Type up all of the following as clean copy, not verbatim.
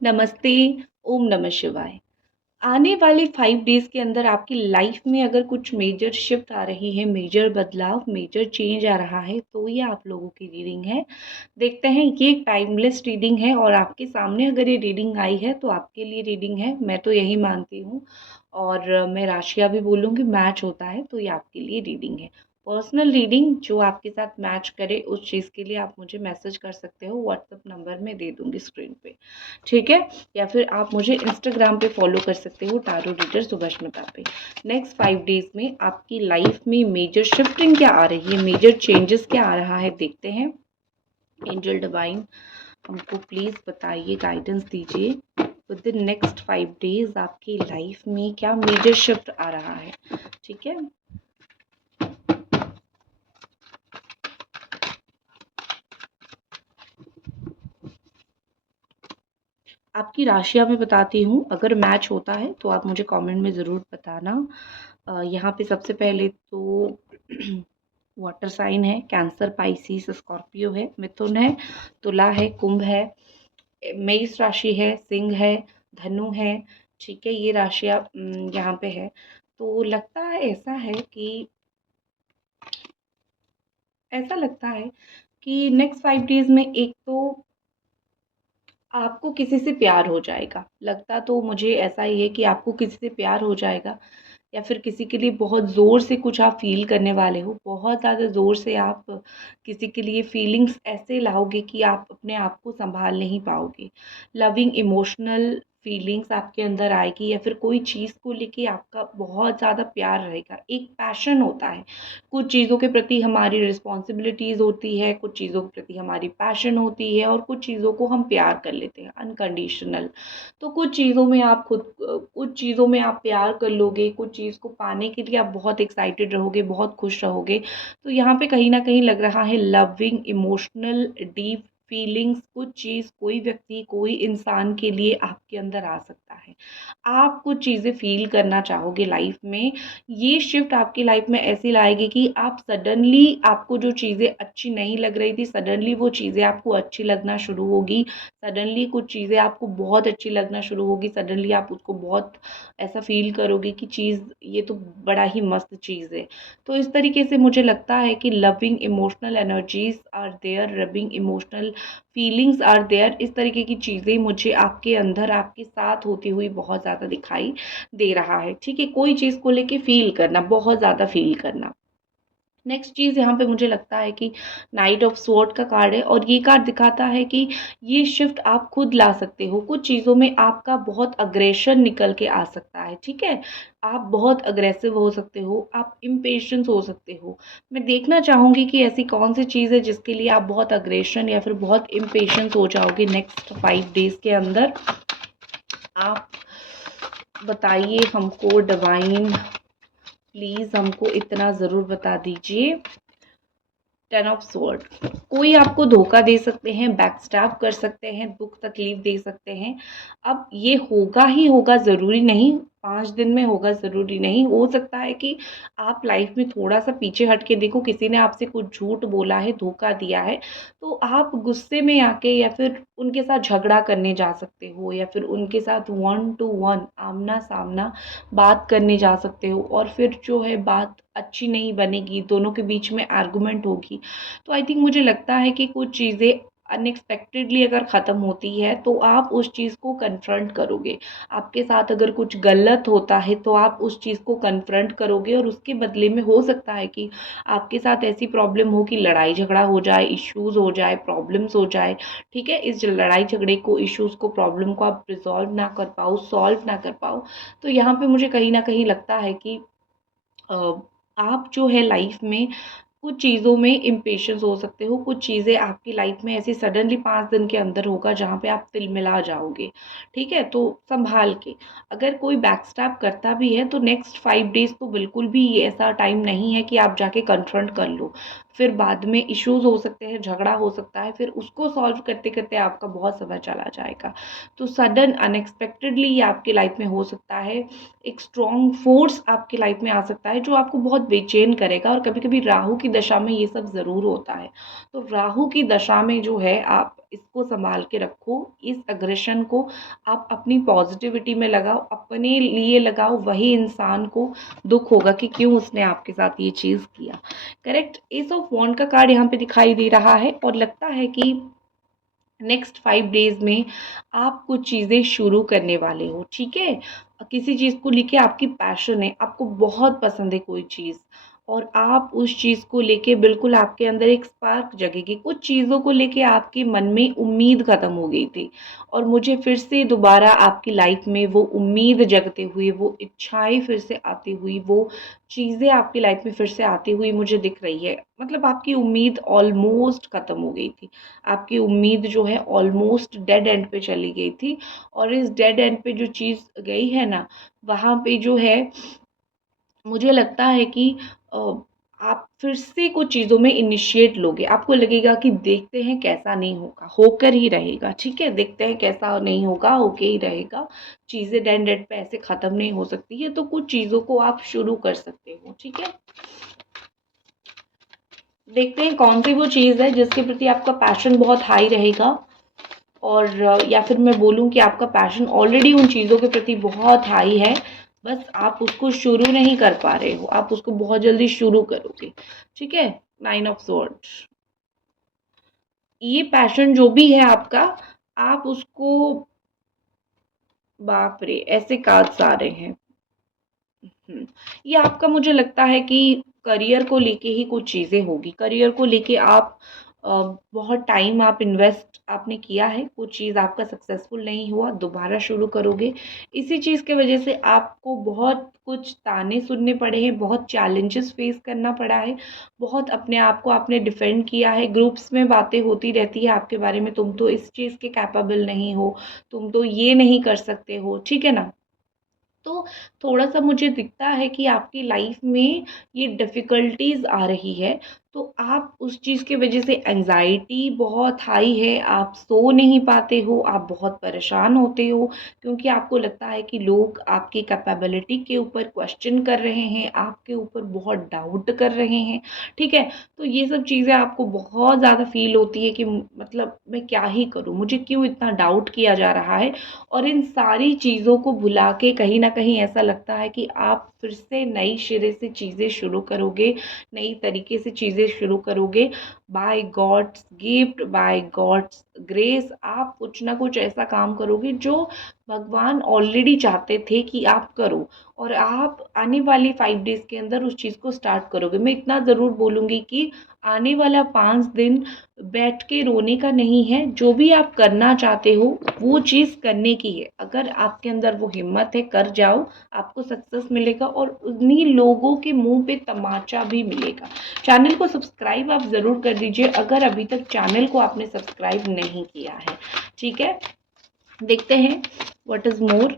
नमस्ते, ओम नमः शिवाय। आने वाले 5 डेज़ के अंदर आपकी लाइफ़ में अगर कुछ मेजर शिफ्ट आ रही है, मेजर बदलाव, मेजर चेंज आ रहा है, तो ये आप लोगों की रीडिंग है। देखते हैं, ये टाइमलेस रीडिंग है और आपके सामने अगर ये रीडिंग आई है, तो आपके लिए रीडिंग है, मैं तो यही मानती हूँ। और मैं राशियाँ भी बोलूँगी, मैच होता है, तो ये आपके लिए रीडिंग है। पर्सनल रीडिंग जो आपके साथ मैच करे, उस चीज़ के लिए आप मुझे मैसेज कर सकते हो, व्हाट्सएप नंबर मैं दे दूँगी स्क्रीन पे, ठीक है? या फिर आप मुझे इंस्टाग्राम पे फॉलो कर सकते हो, टारो रीडर सुभाष्मिता पे। नेक्स्ट 5 डेज़ में आपकी लाइफ में मेजर शिफ्टिंग क्या आ रही है, मेजर चेंजेस क्या आ रहा है, देखते हैं। एंजल डिवाइन हमको प्लीज़ बताइए, गाइडेंस दीजिए। विद इन नेक्स्ट 5 डेज़ आपकी लाइफ में क्या मेजर शिफ्ट आ रहा है, ठीक है? आपकी राशियाँ मैं बताती हूँ, अगर मैच होता है तो आप मुझे कमेंट में ज़रूर बताना। यहाँ पे सबसे पहले तो वाटर साइन है, कैंसर, पाइसिस, स्कॉर्पियो है, मिथुन है, तुला है, कुंभ है, मेष राशि है, सिंह है, धनु है, ठीक है? ये राशियाँ यहाँ पे है। तो लगता है ऐसा लगता है कि नेक्स्ट 5 डेज़ में एक तो आपको किसी से प्यार हो जाएगा। लगता तो मुझे ऐसा ही है कि आपको किसी से प्यार हो जाएगा या फिर किसी के लिए बहुत ज़ोर से कुछ आप फ़ील करने वाले हो। बहुत ज़्यादा ज़ोर से आप किसी के लिए फ़ीलिंग्स ऐसे लाओगे कि आप अपने आप को सँभाल नहीं पाओगे। लविंग इमोशनल फ़ीलिंग्स आपके अंदर आएगी या फिर कोई चीज़ को लेके आपका बहुत ज़्यादा प्यार रहेगा। एक पैशन होता है। कुछ चीज़ों के प्रति हमारी रिस्पॉन्सिबिलिटीज़ होती है, कुछ चीज़ों के प्रति हमारी पैशन होती है और कुछ चीज़ों को हम प्यार कर लेते हैं अनकंडीशनल। तो कुछ चीज़ों में आप प्यार कर लोगे, कुछ चीज़ को पाने के लिए आप बहुत एक्साइटेड रहोगे, बहुत खुश रहोगे। तो यहाँ पे कहीं न कहीं लग रहा है लविंग, इमोशनल, डीप फीलिंग्स, कुछ चीज़, कोई व्यक्ति, कोई इंसान के लिए आपके अंदर आ सकता है। आप कुछ चीज़ें फ़ील करना चाहोगे लाइफ़ में। ये शिफ्ट आपकी लाइफ़ में ऐसी लाएगी कि आप सडनली, आपको जो चीज़ें अच्छी नहीं लग रही थी, सडनली वो चीज़ें आपको अच्छी लगना शुरू होगी। सडनली कुछ चीज़ें आपको बहुत अच्छी लगना शुरू होगी, सडनली आप उसको बहुत ऐसा फ़ील करोगे कि चीज़ ये तो बड़ा ही मस्त चीज़ है। तो इस तरीके से मुझे लगता है कि loving emotional energies are there, loving emotional feelings are there, इस तरीके की चीज़ें मुझे आपके अंदर, आपके साथ होती हुई बहुत ज़्यादा दिखाई दे रहा है, ठीक है? कोई चीज़ को लेके फ़ील करना, बहुत ज़्यादा फ़ील करना। नेक्स्ट चीज़ यहाँ पे मुझे लगता है कि नाइट ऑफ स्वॉर्ड का कार्ड है और ये कार्ड दिखाता है कि ये शिफ्ट आप खुद ला सकते हो। कुछ चीज़ों में आपका बहुत अग्रेशन निकल के आ सकता है, ठीक है? आप बहुत अग्रेसिव हो सकते हो, आप इम्पेशेंस हो सकते हो। मैं देखना चाहूँगी कि ऐसी कौन-सी चीज़ है जिसके लिए आप बहुत अग्रेशन या फिर बहुत इम्पेशेंस हो जाओगे नेक्स्ट 5 डेज़ के अंदर। आप बताइए हमको डिवाइन, प्लीज़ हमको इतना ज़रूर बता दीजिए। 10 ऑफ स्वॉर्ड, कोई आपको धोखा दे सकते हैं, बैकस्टैब कर सकते हैं, दुख तकलीफ दे सकते हैं। अब ये होगा ही होगा ज़रूरी नहीं, 5 दिन में होगा ज़रूरी नहीं। हो सकता है कि आप लाइफ में थोड़ा-सा पीछे हट के देखो, किसी ने आपसे कुछ झूठ बोला है, धोखा दिया है, तो आप गुस्से में आके या फिर उनके साथ झगड़ा करने जा सकते हो या फिर उनके साथ 1 टू 1 आमना-सामना बात करने जा सकते हो और फिर जो है बात अच्छी नहीं बनेगी, दोनों के बीच में आर्गुमेंट होगी। तो आई थिंक मुझे लगता है कि कुछ चीज़ें अनएक्सपेक्टेडली अगर ख़त्म होती है तो आप उस चीज़ को कन्फ्रंट करोगे। आपके साथ अगर कुछ गलत होता है तो आप उस चीज़ को कन्फ्रंट करोगे और उसके बदले में हो सकता है कि आपके साथ ऐसी प्रॉब्लम हो कि लड़ाई झगड़ा हो जाए, इश्यूज़ हो जाए, प्रॉब्लम्स हो जाए, ठीक है? इस लड़ाई झगड़े को, इश्यूज़ को, प्रॉब्लम को आप रिज़ॉल्व ना कर पाओ, सॉल्व ना कर पाओ। तो यहाँ पे मुझे कहीं न कहीं लगता है कि अ, आप जो है लाइफ में कुछ चीज़ों में इम्पेशेंस हो सकते हो, कुछ चीज़ें आपकी लाइफ में ऐसी सडनली 5 दिन के अंदर होगा जहाँ पे आप तिलमिला जाओगे, ठीक है? तो सँभाल के, अगर कोई बैकस्टैब करता भी है तो नेक्स्ट 5 डेज़ तो बिल्कुल भी ये ऐसा टाइम नहीं है कि आप जाके कन्फ्रंट कर लो। फिर बाद में इश्यूज़ हो सकते हैं, झगड़ा हो सकता है, फिर उसको सॉल्व करते-करते आपका बहुत समय चला जाएगा। तो सडन अनएक्सपेक्टेडली ये आपकी लाइफ में हो सकता है, एक स्ट्रॉन्ग फ़ोर्स आपकी लाइफ में आ सकता है जो आपको बहुत बेचैन करेगा और कभी-कभी राहु की दशा में ये सब ज़रूर होता है। तो राहु की दशा में जो है आप इसको संभाल के रखो, इस अग्रेशन को आप अपनी पॉजिटिविटी में लगाओ, अपने लिए लगाओ, वही इंसान को दुख होगा कि क्यों उसने आपके साथ ये चीज़ किया। करेक्ट। एस ऑफ वॉन्ड का कार्ड यहाँ पे दिखाई दे रहा है और लगता है कि नेक्स्ट 5 डेज में आप कुछ चीज़ें शुरू करने वाले हो, ठीक है। किसी चीज़ को लेके आपकी पैशन है, आपको बहुत पसंद है कोई चीज़ और आप उस चीज़ को लेके बिल्कुल आपके अंदर एक स्पार्क जगेगी। कुछ चीज़ों को लेके आपके मन में उम्मीद ख़त्म हो गई थी और मुझे फिर से दोबारा आपकी लाइफ में वो उम्मीद जगते हुए, वो इच्छाएं फिर से आती हुई, वो चीज़ें आपकी लाइफ में फिर से आती हुई मुझे दिख रही है। मतलब आपकी उम्मीद ऑलमोस्ट ख़त्म हो गई थी, आपकी उम्मीद जो है ऑलमोस्ट डेड एंड पे चली गई थी और इस डेड एंड पे जो चीज़ गई है ना, वहाँ पे जो है मुझे लगता है कि आप फिर से कुछ चीज़ों में इनिशिएट लोगे। आपको लगेगा कि देखते हैं कैसा नहीं होगा, होकर ही रहेगा, ठीक है? देखते हैं कैसा नहीं होगा, होके ही रहेगा। चीज़ें डेड एंड पे ऐसे ख़त्म नहीं हो सकती है, तो कुछ चीज़ों को आप शुरू कर सकते हो, ठीक है? देखते हैं कौन सी वो चीज़ है जिसके प्रति आपका पैशन बहुत हाई रहेगा और या फिर मैं बोलूँ कि आपका पैशन ऑलरेडी उन चीज़ों के प्रति बहुत हाई है, बस आप उसको शुरू नहीं कर पा रहे हो, आप उसको बहुत जल्दी शुरू करोगे, ठीक है। 9 ऑफ सॉर्ड्स, ये पैशन जो भी है आपका, आप उसको, बाप रे ऐसे कार्ड्स आ रहे हैं। ये आपका मुझे लगता है कि करियर को लेके ही कुछ चीज़ें होगी, करियर को लेके आप अ, बहुत टाइम आप इन्वेस्ट आपने किया है, कुछ चीज़ आपका सक्सेसफुल नहीं हुआ, दोबारा शुरू करोगे। इसी चीज़ की वजह से आपको बहुत कुछ ताने सुनने पड़े हैं, बहुत चैलेंजेस फेस करना पड़ा है, बहुत अपने आप को आपने डिफेंड किया है। ग्रुप्स में बातें होती रहती है आपके बारे में, तुम तो इस चीज़ के कैपेबल नहीं हो, तुम तो ये नहीं कर सकते हो, ठीक है ना। तो थोड़ा-सा मुझे दिखता है कि आपकी लाइफ में ये डिफ़िकल्टीज़ आ रही है, तो आप उस चीज़ की वज़ह से एंग्ज़ायटी बहुत हाई है, आप सो नहीं पाते हो, आप बहुत परेशान होते हो क्योंकि आपको लगता है कि लोग आपकी कैपेबिलिटी के ऊपर क्वेश्चन कर रहे हैं, आपके ऊपर बहुत डाउट कर रहे हैं, ठीक है? तो ये सब चीज़ें आपको बहुत ज़्यादा फ़ील होती है कि मतलब मैं क्या ही करूँ? मुझे क्यों इतना डाउट किया जा रहा है? और इन सारी चीज़ों को भुला के कहीं न कहीं ऐसा लगता है कि आप फिर से नई सिरे से चीज़ें शुरू करोगे, नई तरीके से चीज़ें शुरू करोगे। By God's gift, by God's grace आप कुछ ना कुछ ऐसा काम करोगे जो भगवान ऑलरेडी चाहते थे कि आप करो और आप आने वाली 5 डेज़ के अंदर उस चीज़ को स्टार्ट करोगे। मैं इतना ज़रूर बोलूँगी कि आने वाला 5 दिन बैठ के रोने का नहीं है, जो भी आप करना चाहते हो वो चीज़ करने की है। अगर आपके अंदर वो हिम्मत है, कर जाओ, आपको सक्सेस मिलेगा और उन्हीं लोगों के मुँह पे तमाचा भी मिलेगा। चैनल को सब्सक्राइब आप ज़रूर कर दीजिए अगर अभी तक चैनल को आपने सब्सक्राइब नहीं किया है, ठीक है? देखते हैं व्हाट इज़ मोर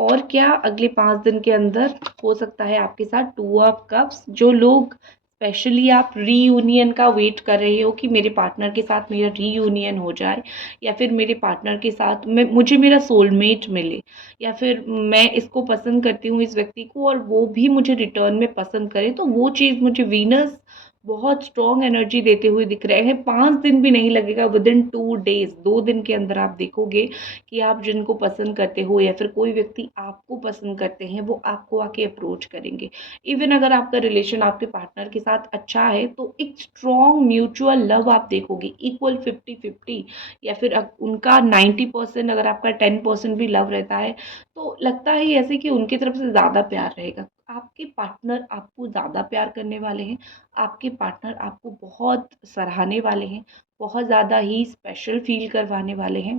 और क्या अगले 5 दिन के अंदर हो सकता है आपके साथ। 2 ऑफ कप्स, जो लोग स्पेशली आप रीयूनियन का वेट कर रहे हो कि मेरे पार्टनर के साथ मेरा रीयूनियन हो जाए या फिर मेरे पार्टनर के साथ मुझे मेरा सोलमेट मिले या फिर मैं इसको पसंद करती हूँ इस व्यक्ति को और वो भी मुझे रिटर्न में पसंद करे, तो वो चीज़ मुझे वीनस बहुत स्ट्रॉन्ग एनर्जी देते हुए दिख रहे हैं। 5 दिन भी नहीं लगेगा, विदिन 2 डेज़, 2 दिन के अंदर आप देखोगे कि आप जिनको पसंद करते हो या फिर कोई व्यक्ति आपको पसंद करते हैं, वो आपको आके अप्रोच करेंगे। इवन अगर आपका रिलेशन आपके पार्टनर के साथ अच्छा है, तो एक स्ट्रॉन्ग म्यूचुअल लव आप देखोगे, इक्वल 50-50 या फिर उनका 90% अगर आपका 10% भी लव रहता है, तो लगता है ऐसे कि उनकी तरफ से ज़्यादा प्यार रहेगा। आपके पार्टनर आपको ज़्यादा प्यार करने वाले हैं, आपके पार्टनर आपको बहुत सराहने वाले हैं, बहुत ज़्यादा ही स्पेशल फ़ील करवाने वाले हैं।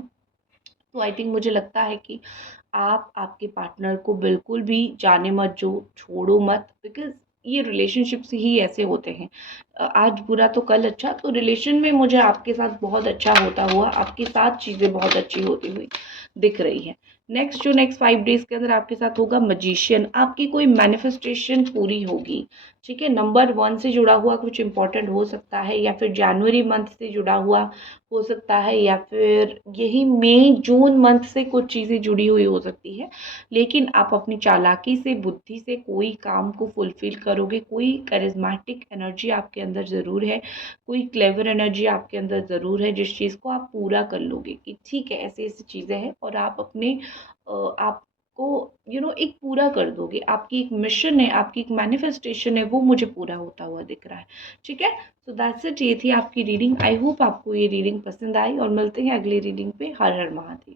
तो आई थिंक मुझे लगता है कि आप आपके पार्टनर को बिल्कुल भी जाने मत जो छोड़ो मत, बिकॉज़ ये रिलेशनशिप्स ही ऐसे होते हैं। आज बुरा तो कल अच्छा, तो रिलेशन में मुझे आपके साथ बहुत अच्छा होता हुआ, आपके साथ चीज़ें बहुत अच्छी होती हुई दिख रही हैं। नेक्स्ट 5 डेज़ के अंदर आपके साथ होगा मैजिशियन, आपकी कोई मैनिफेस्टेशन पूरी होगी, ठीक है? नंबर 1 से जुड़ा हुआ कुछ इम्पोर्टेंट हो सकता है या फिर जनवरी मंथ से जुड़ा हुआ हो सकता है या फिर यही मई जून मंथ से कुछ चीज़ें जुड़ी हुई हो सकती है, लेकिन आप अपनी चालाकी से, बुद्धि से कोई काम को फुलफ़िल करोगे, कोई करिश्मेटिक एनर्जी आपके अंदर ज़रूर है, कोई क्लेवर एनर्जी आपके अंदर ज़रूर है जिस चीज़ को आप पूरा कर लोगे कि ठीक है ऐसी-ऐसी चीज़ें हैं और आप अपने आपको एक पूरा कर दोगे। आपकी एक मिशन है, आपकी एक मैनिफेस्टेशन है, वो मुझे पूरा होता हुआ दिख रहा है। ठीक है? सो दैट्स इट, ये थी आपकी रीडिंग। आई होप आपको ये रीडिंग पसंद आई और मिलते हैं अगली रीडिंग पे। हर हर महादेव।